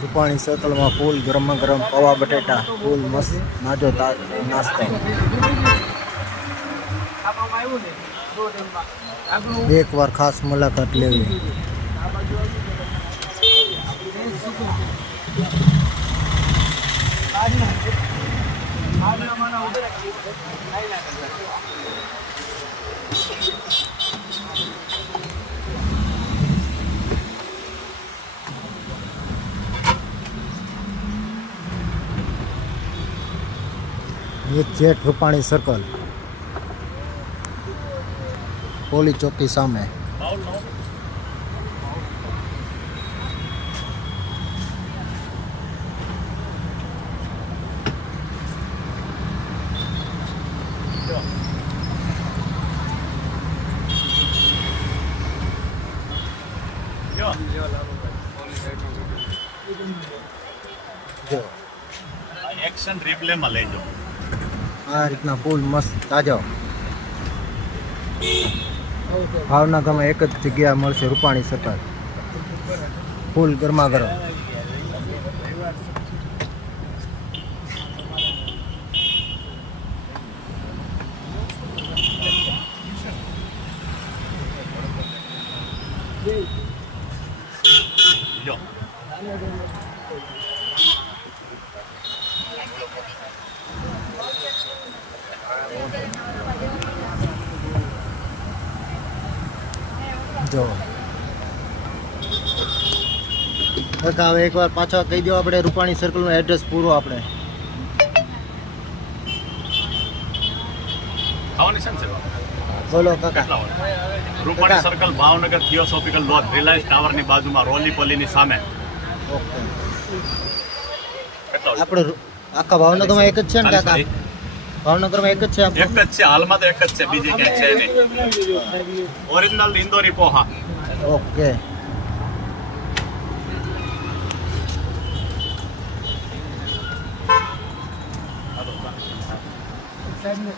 રૂપાણી સર્કલમાં ફૂલ ગરમ ગરમ પૌવા બટેટા ફૂલ મસ્ત નાજો નાસ્તો એકવાર ખાસ મુલાકાત લેવી. એક જેટ રૂપાણી સર્કલ પોલીસ ચોકી સામે. જો એક્શન રિપ્લે માં લેજો. આ રીતના ફૂલ મસ્ત તાજા ભાવનગરમાં એક જ જગ્યા મળશે રૂપાણી સર્કલ ફૂલ ગરમા ગરમ. જો જો કાકા હવે એકવાર પાછા કહી દો આપણે રૂપાણી સર્કલનું એડ્રેસ પૂરું આપણે. ખાવાની છે ને બોલો કાકા. Rupani circle Bhavnagar theosophical lodge Reliance ટાવરની બાજુમાં રોલીપલ્લીની સામે. ઓકે આપણે આખા ભાવનગરમાં એક જ છે ને કાકા? ભાવનગરમાં એક જ છે એક જ છે હાલમાં તો એક જ છે બીજી ક્યાંય છે નહીં. ઓરિજિનલ ઇન્દોરી પોહા. ઓકે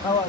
ખાવા